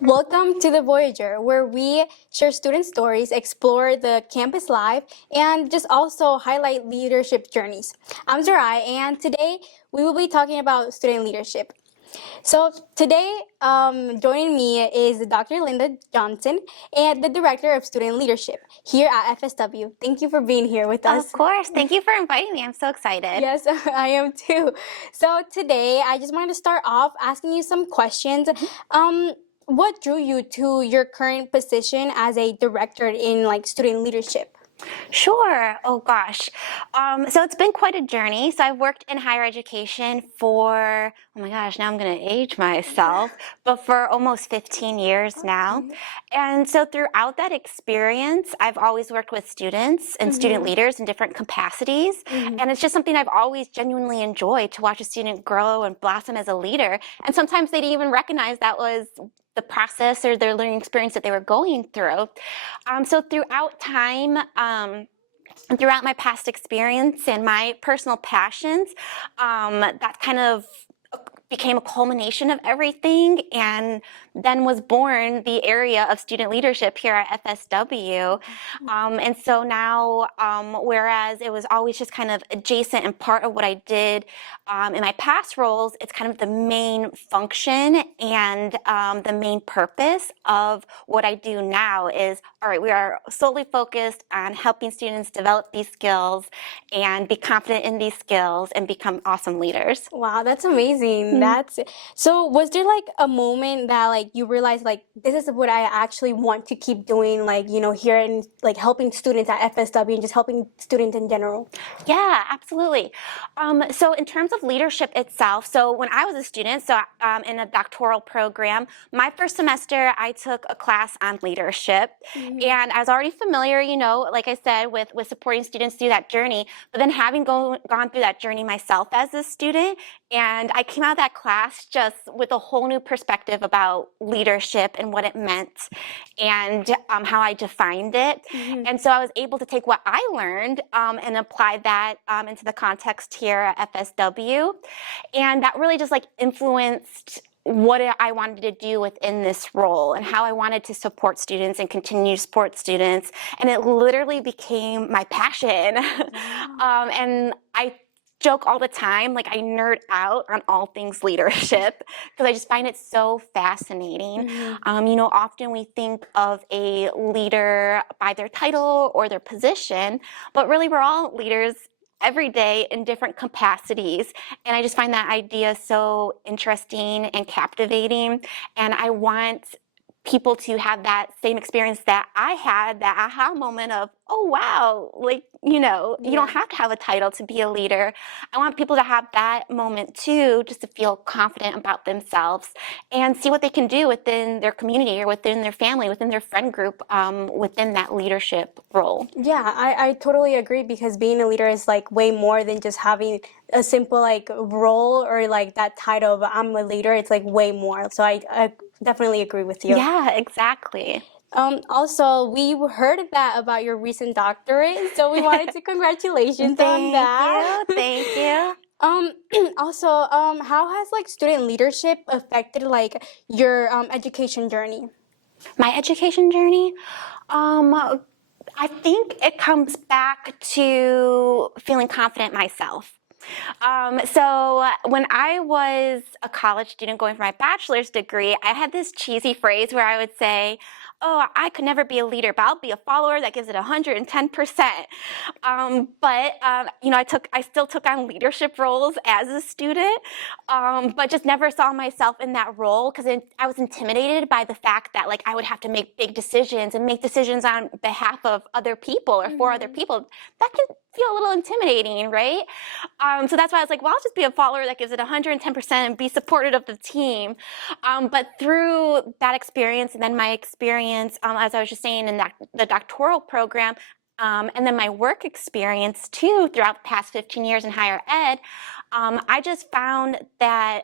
Welcome to The Voyager, where we share student stories, explore the campus life, and just also highlight leadership journeys. I'm Zerai, and today we will be talking about student leadership. So today, joining me is Dr. Linda Johnsen, and the Director of Student Leadership here at FSW. Thank you for being here with us. Of course. Thank you for inviting me. I'm so excited. Yes, I am too. So today, I just wanted to start off asking you some questions. What drew you to your current position as a director in student leadership? Sure. Oh, gosh. So it's been quite a journey. So I've worked in higher education for, oh my gosh, now I'm going to age myself, but for almost 15 years now. And so throughout that experience, I've always worked with students and student leaders in different capacities. And it's just something I've always genuinely enjoyed, to watch a student grow and blossom as a leader. And sometimes they didn't even recognize that was the process or their learning experience that they were going through. So throughout time, throughout my past experience and my personal passions, that kind of became a culmination of everything, and then was born the area of student leadership here at FSW. And so now, whereas it was always just kind of adjacent and part of what I did in my past roles, it's kind of the main function and the main purpose of what I do now is, all right, we are solely focused on helping students develop these skills and be confident in these skills and become awesome leaders. Wow, that's amazing. So was there a moment that you realized this is what I actually want to keep doing, here in helping students at FSW and just helping students in general? Yeah, absolutely. So in terms of leadership itself, so when I was a student, in a doctoral program, my first semester I took a class on leadership, and I was already familiar, like I said, with supporting students through that journey. But then having gone through that journey myself as a student, and I came out of that class just with a whole new perspective about leadership and what it meant, and how I defined it. And so I was able to take what I learned and apply that into the context here at FSW. And that really just influenced what I wanted to do within this role and how I wanted to support students and continue to support students. And it literally became my passion. And I joke all the time, I nerd out on all things leadership because I just find it so fascinating. Often we think of a leader by their title or their position, but really we're all leaders every day in different capacities. And I just find that idea so interesting and captivating. And I want people to have that same experience that I had, that aha moment of, oh, wow, you don't have to have a title to be a leader. I want people to have that moment too, just to feel confident about themselves and see what they can do within their community or within their family, within their friend group, within that leadership role. Yeah, I totally agree, because being a leader is way more than just having a simple role or that title of I'm a leader. It's way more. So I definitely agree with you. Yeah, exactly. Also, we heard that about your recent doctorate, so we wanted to congratulations on that. Thank you. Also, how has student leadership affected your education journey? My education journey? I think it comes back to feeling confident myself. So when I was a college student going for my bachelor's degree, I had this cheesy phrase where I would say, oh, I could never be a leader, but I'll be a follower that gives it 110%. I still took on leadership roles as a student, but just never saw myself in that role because I was intimidated by the fact that I would have to make big decisions and make decisions on behalf of other people or for other people. That can feel a little intimidating, right? So that's why I was like, well, I'll just be a follower that gives it 110% and be supportive of the team. But through that experience and then my experience, as I was just saying, in the doctoral program, and then my work experience too throughout the past 15 years in higher ed, I just found that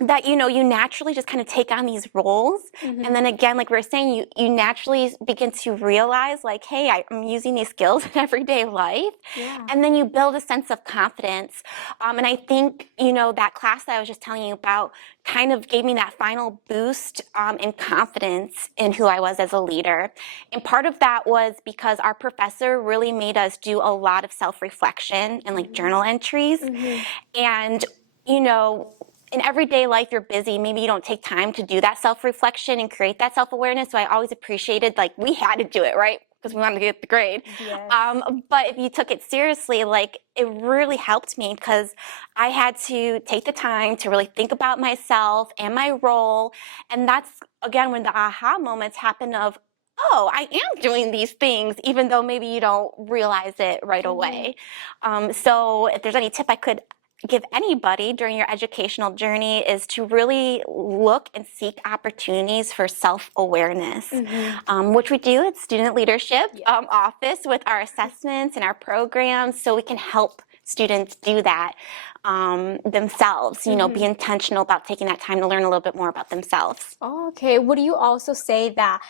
that you naturally just kind of take on these roles, and then again, like we were saying, you naturally begin to realize, like, hey, I'm using these skills in everyday life. Yeah. And then you build a sense of confidence. And I think that class that I was just telling you about kind of gave me that final boost in confidence in who I was as a leader. And part of that was because our professor really made us do a lot of self-reflection and like journal entries. And in everyday life, you're busy. Maybe you don't take time to do that self-reflection and create that self-awareness. So I always appreciated, like, we had to do it, right? Because we wanted to get the grade. Yes. But if you took it seriously, like, it really helped me because I had to take the time to really think about myself and my role. And that's, again, when the aha moments happen of, oh, I am doing these things, even though maybe you don't realize it right away. So if there's any tip I could give anybody during your educational journey is to really look and seek opportunities for self-awareness, which we do at Student Leadership Office with our assessments and our programs, so we can help students do that themselves, be intentional about taking that time to learn a little bit more about themselves. Okay. Would you also say that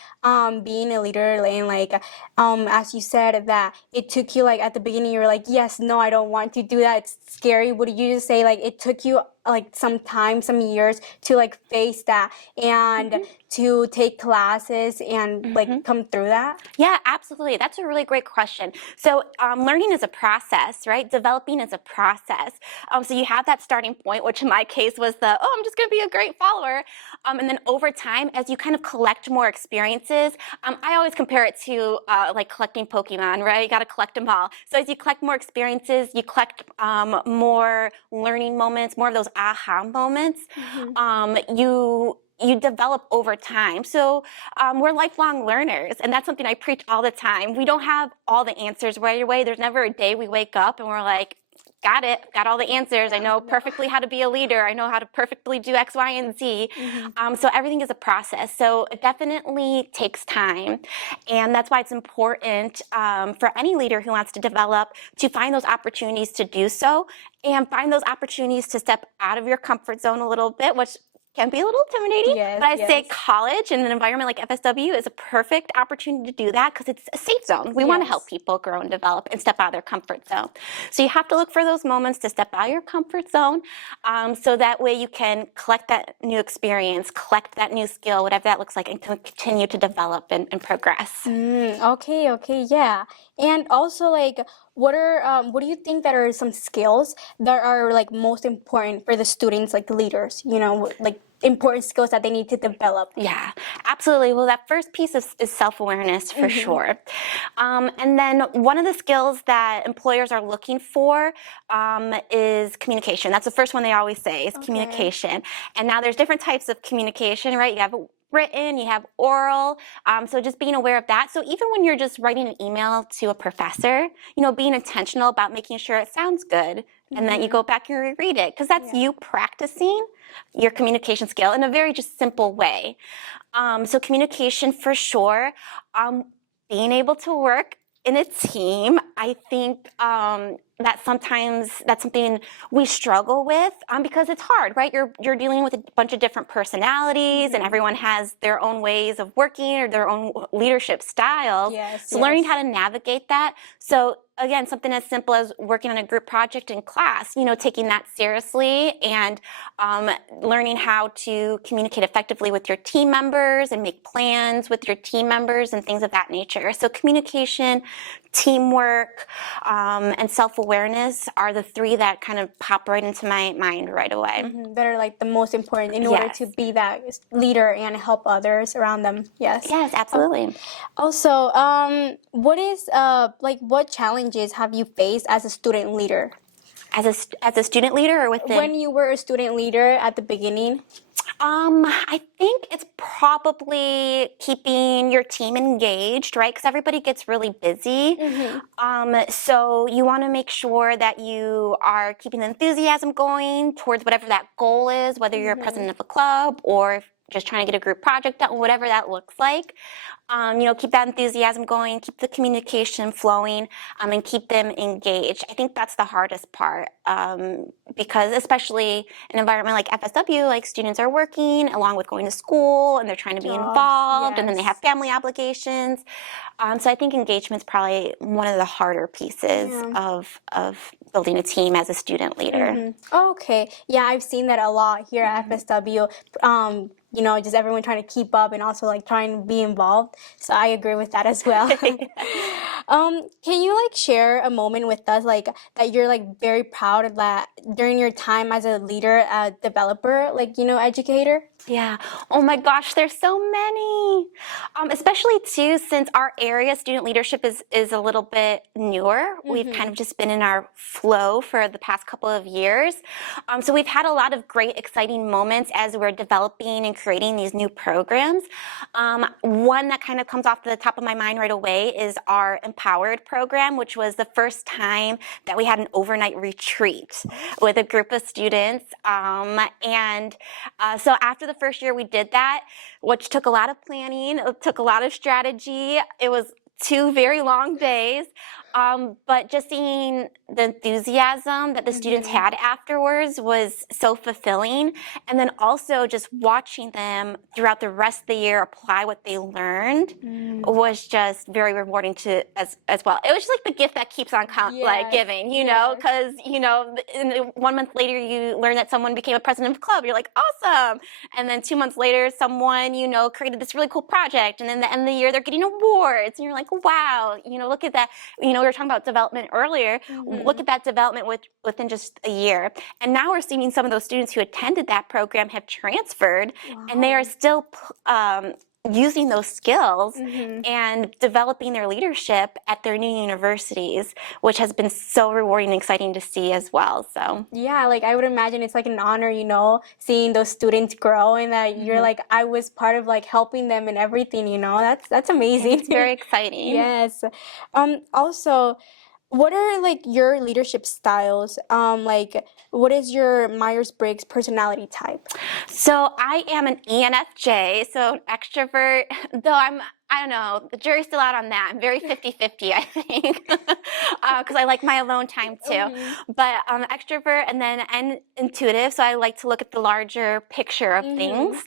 being a leader, and like as you said that it took you, like, at the beginning you were like, yes, no, I don't want to do that, it's scary. Would you just say like it took you like some time, some years to like face that and to take classes and like come through that? Yeah, absolutely. That's a really great question. So learning is a process, right? Developing is a process. So you have that starting point, which in my case was I'm just going to be a great follower. And then over time, as you kind of collect more experiences, I always compare it to like collecting Pokemon, right? You got to collect them all. So as you collect more experiences, you collect more learning moments, more of those aha moments. You develop over time. So we're lifelong learners, and that's something I preach all the time. We don't have all the answers right away. There's never a day we wake up and we're like, got it, got all the answers. I know perfectly how to be a leader. I know how to perfectly do X, Y, and Z. So everything is a process. So it definitely takes time. And that's why it's important for any leader who wants to develop to find those opportunities to do so, and find those opportunities to step out of your comfort zone a little bit, which can be a little intimidating, but I'd say college and an environment like FSW is a perfect opportunity to do that because it's a safe zone. We want to help people grow and develop and step out of their comfort zone. So you have to look for those moments to step out of your comfort zone, so that way you can collect that new experience, collect that new skill, whatever that looks like, and continue to develop and progress. Okay, yeah. And also, like, what do you think that are some skills that are like most important for the students, like leaders, like important skills that they need to develop? Yeah, absolutely. Well, that first piece is self-awareness for sure. And then one of the skills that employers are looking for is communication. That's the first one they always say is communication. And now there's different types of communication, right? You have written, you have oral. So just being aware of that. So even when you're just writing an email to a professor, being intentional about making sure it sounds good, and then you go back and reread it, because that's you practicing your communication skill in a very just simple way. So communication for sure. Being able to work in a team, I think that sometimes that's something we struggle with because it's hard, right? You're dealing with a bunch of different personalities, and everyone has their own ways of working or their own leadership styles. So learning how to navigate that. So again, something as simple as working on a group project in class, taking that seriously and learning how to communicate effectively with your team members and make plans with your team members and things of that nature. So communication, teamwork, and self-awareness are the three that kind of pop right into my mind right away. That are like the most important in order to be that leader and help others around them. Yes, absolutely. Also, what challenges have you faced as a student leader? As a student leader, or within? When you were a student leader at the beginning? I think it's probably keeping your team engaged, right? Because everybody gets really busy. So you want to make sure that you are keeping the enthusiasm going towards whatever that goal is, whether you're a president of a club or just trying to get a group project done, whatever that looks like. Keep that enthusiasm going, keep the communication flowing, and keep them engaged. I think that's the hardest part, because especially an environment like FSW, like students are working along with going to school and they're trying to be Jobs, involved, and then they have yes. family obligations. So I think engagement's probably one of the harder pieces Yeah. of building a team as a student leader. Okay. Yeah, I've seen that a lot here at FSW. Just everyone trying to keep up and also like trying to be involved. So I agree with that as well. Can you like share a moment with us like that you're like very proud of that during your time as a leader, developer, educator? Yeah. Oh my gosh, there's so many. Especially too, since our area student leadership is a little bit newer. We've kind of just been in our flow for the past couple of years. So we've had a lot of great, exciting moments as we're developing and creating these new programs. One that kind of comes off the top of my mind right away is our Empowered program, which was the first time that we had an overnight retreat with a group of students. So after the first year we did that, which took a lot of planning, it took a lot of strategy. It was 2 very long days, but just seeing the enthusiasm that the students had afterwards was so fulfilling. And then also just watching them throughout the rest of the year apply what they learned was just very rewarding as well. It was just like the gift that keeps on giving, because 1 month later you learn that someone became a president of a club. You're like, awesome. And then 2 months later, someone created this really cool project, and then at the end of the year they're getting awards, and you're like, wow, look at that. We were talking about development earlier. Look at that development within just a year. And now we're seeing some of those students who attended that program have transferred, and they are still using those skills and developing their leadership at their new universities, which has been so rewarding and exciting to see as well. So yeah, like I would imagine it's like an honor, seeing those students grow, and that you're like, I was part of like helping them and everything. That's amazing. it's very exciting. Yes. Also, what are like your leadership styles? What is your Myers-Briggs personality type? So I am an ENFJ, so extrovert, though I don't know, the jury's still out on that. I'm very 50-50, I think, because I like my alone time too. But extrovert and then intuitive, so I like to look at the larger picture of things,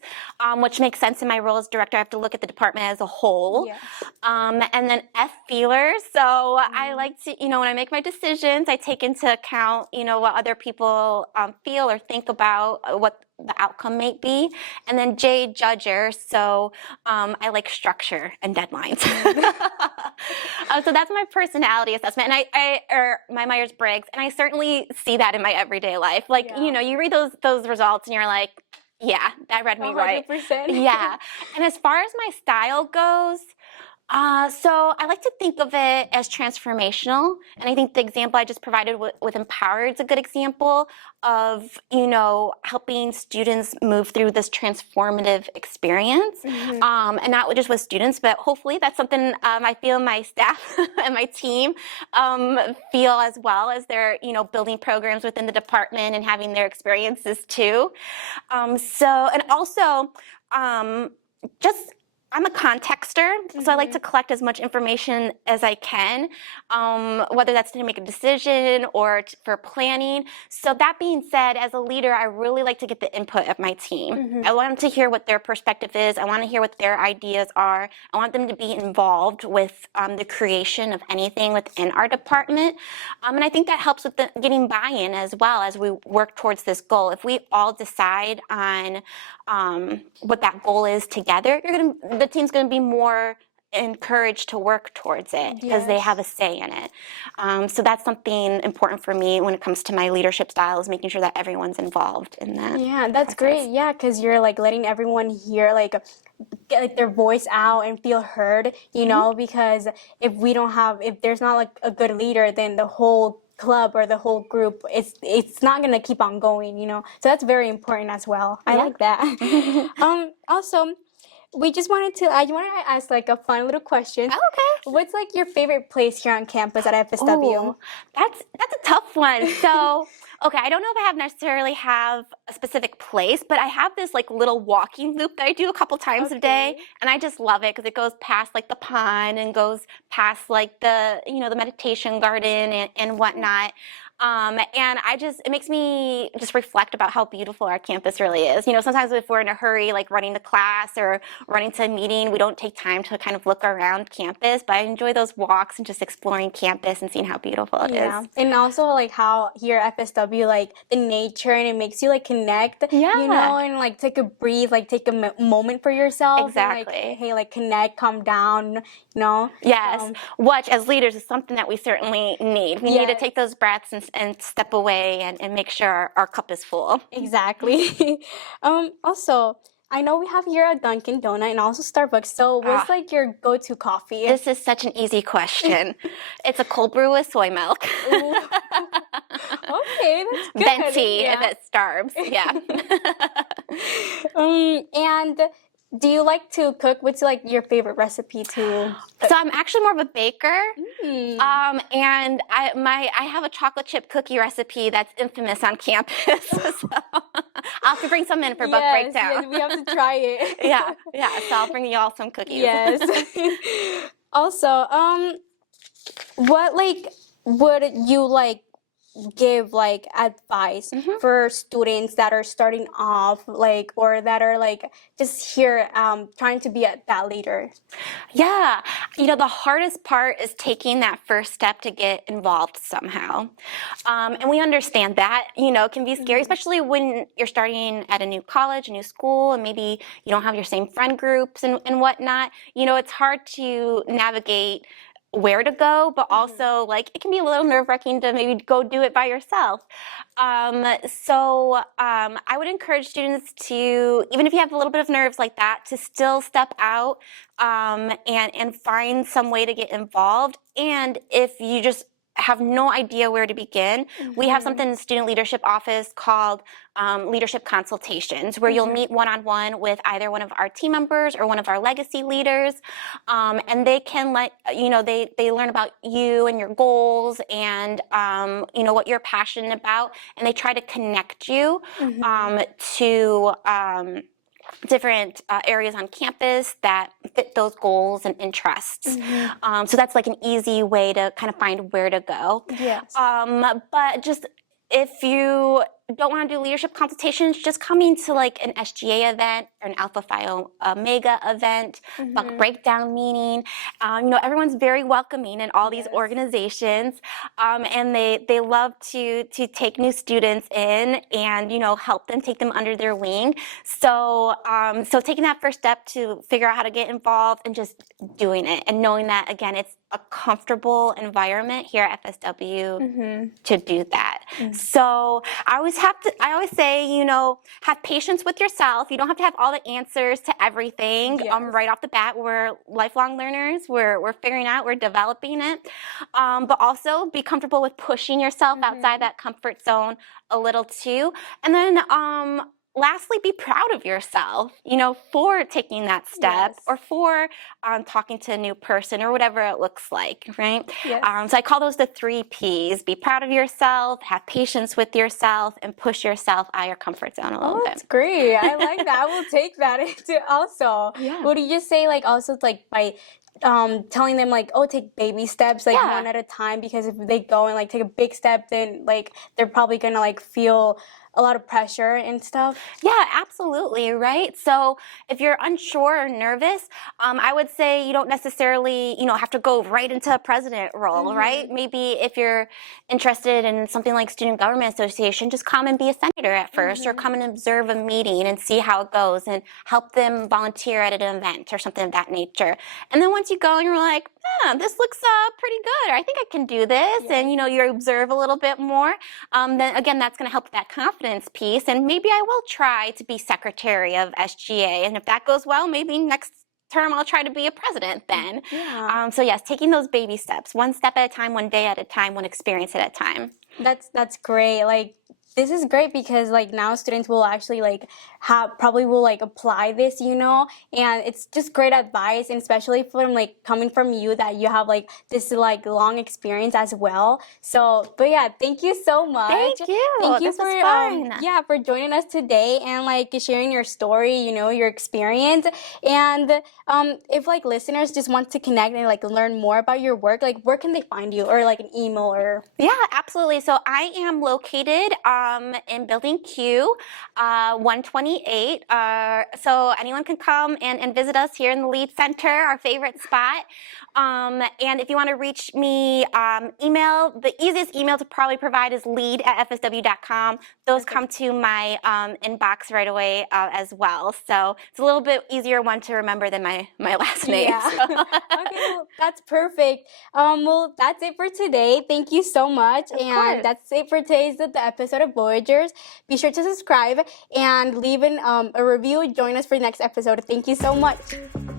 which makes sense in my role as director. I have to look at the department as a whole. Yes. And then F feeler, so I like to, when I make my decisions, I take into account, what other people feel or think about what the outcome may be. And then J, judger, so I like structure and deadlines. So that's my personality assessment, and or my Myers-Briggs, and I certainly see that in my everyday life. Like, you read those results and you're like, yeah, that read me 100%. right. Yeah. And as far as my style goes, so I like to think of it as transformational, and I think the example I just provided with Empowered is a good example of, helping students move through this transformative experience, and not just with students, but hopefully that's something I feel my staff and my team feel as well as they're, building programs within the department and having their experiences too. And also, I'm a contexter, so I like to collect as much information as I can, whether that's to make a decision or for planning. So that being said, as a leader, I really like to get the input of my team. I want them to hear what their perspective is. I want to hear what their ideas are. I want them to be involved with the creation of anything within our department. And I think that helps with getting buy-in as well as we work towards this goal. If we all decide on what that goal is together, the team's going to be more encouraged to work towards it because they have a say in it. So that's something important for me when it comes to my leadership style, is making sure that everyone's involved in that. Yeah, that's great. Yeah, because you're like letting everyone hear get like their voice out and feel heard, because if there's not like a good leader, then the whole club or the whole group, it's not gonna keep on going, So that's very important as well. I like that. Also, I wanted to ask like a fun little question. Oh, okay. What's like your favorite place here on campus at FSW? Ooh, that's a tough one. So Okay, I don't know if I have necessarily have a specific place, but I have this like little walking loop that I do a couple times a day, Okay. and I just love it because it goes past like the pond and goes past like the the meditation garden and whatnot. And it makes me just reflect about how beautiful our campus really is. Sometimes if we're in a hurry, like running to class or running to a meeting, we don't take time to kind of look around campus, but I enjoy those walks and just exploring campus and seeing how beautiful it Yeah, is. and also like how here at FSW, like the nature and it makes you like connect, Yeah. and like take a breathe, like take a moment for yourself and like, Exactly. hey, like connect, calm down, you know. Yes, which as leaders is something that we certainly need. We need to Yes, take those breaths and step away and make sure our cup is full. exactly. Also, I know we have here a Dunkin' Donut and also Starbucks. So, what's Ah, like your go-to coffee? this is such an easy question. It's a cold brew with soy milk. Ooh. Okay, that's good. Venti if Yeah. it starves. Yeah. And do you like to cook? What's like your favorite recipe to cook? So I'm actually more of a baker. Mm. And I have a chocolate chip cookie recipe that's infamous on campus. So I'll have to bring some in for book Yes, breakdown. we have to try it. Yeah. So I'll bring you all some cookies. Yes. Also, what like would you like give like advice Mhm. for students that are starting off like or that are like just here trying to be that leader? Yeah. The hardest part is taking that first step to get involved somehow. And we understand that, it can be scary, especially when you're starting at a new college, a new school, and maybe you don't have your same friend groups and whatnot. It's hard to navigate where to go, but also like it can be a little nerve-wracking to maybe go do it by yourself. I would encourage students to, even if you have a little bit of nerves like that, to still step out and find some way to get involved. And if you just have no idea where to begin, we have something in the student leadership office called leadership consultations, where you'll meet one-on-one with either one of our team members or one of our legacy leaders, and they can they learn about you and your goals and what you're passionate about, and they try to connect you to different areas on campus that fit those goals and interests. So that's like an easy way to kind of find where to go. Yes. But just if you don't want to do leadership consultations, just coming to like an SGA event or an Alpha Phi Omega event, buck breakdown meeting. Everyone's very welcoming in all these organizations, and they love to take new students in and help them, take them under their wing. So taking that first step to figure out how to get involved and just doing it and knowing that again it's a comfortable environment here at FSW to do that. So I always say, have patience with yourself. You don't have to have all the answers to everything. Yes. Right off the bat, we're lifelong learners. We're figuring out, we're developing it. But also be comfortable with pushing yourself outside that comfort zone a little too. And then lastly, be proud of yourself, for taking that step or for talking to a new person or whatever it looks like, right? Yes. So I call those the 3 Ps. Be proud of yourself, have patience with yourself, and push yourself out of your comfort zone a little bit. That's great. I like that. I will take that into also. Yeah. Would you just say like also like by telling them like, oh, take baby steps like one at a time, because if they go and like take a big step, then like they're probably gonna like feel a lot of pressure and stuff. Yeah, absolutely, right? So if you're unsure or nervous, I would say you don't necessarily, have to go right into a president role, right? Maybe if you're interested in something like Student Government Association, just come and be a senator at first, or come and observe a meeting and see how it goes and help them volunteer at an event or something of that nature. And then once you go and you're like, this looks pretty good, or I think I can do this, and you observe a little bit more, then again, that's going to help with that confidence piece, and maybe I will try to be secretary of SGA, and if that goes well, maybe next term I'll try to be a president then. So yes, taking those baby steps, one step at a time, one day at a time, one experience at a time. That's great. Like this is great because like now students will actually like probably will like apply this, and it's just great advice, and especially from like coming from you that you have like this like long experience as well. So, but yeah, thank you so much. Thank you. Thank you This for was fun. yeah, for joining us today and like sharing your story, your experience. And if like listeners just want to connect and like learn more about your work, like where can they find you, or like an email or? Yeah, absolutely. So I am located in Building Q, 128. So anyone can come and visit us here in the Lead Center, our favorite spot. And if you want to reach me, email, the easiest email to probably provide is lead@fsw.com. Those come to my inbox right away as well. So it's a little bit easier one to remember than my last name. Yeah. So. Okay, well, that's perfect. Well, that's it for today. Thank you so much. Of And course. that's it for today's the episode of Voyagers. Be sure to subscribe and leave a review. Join us for the next episode. Thank you so much.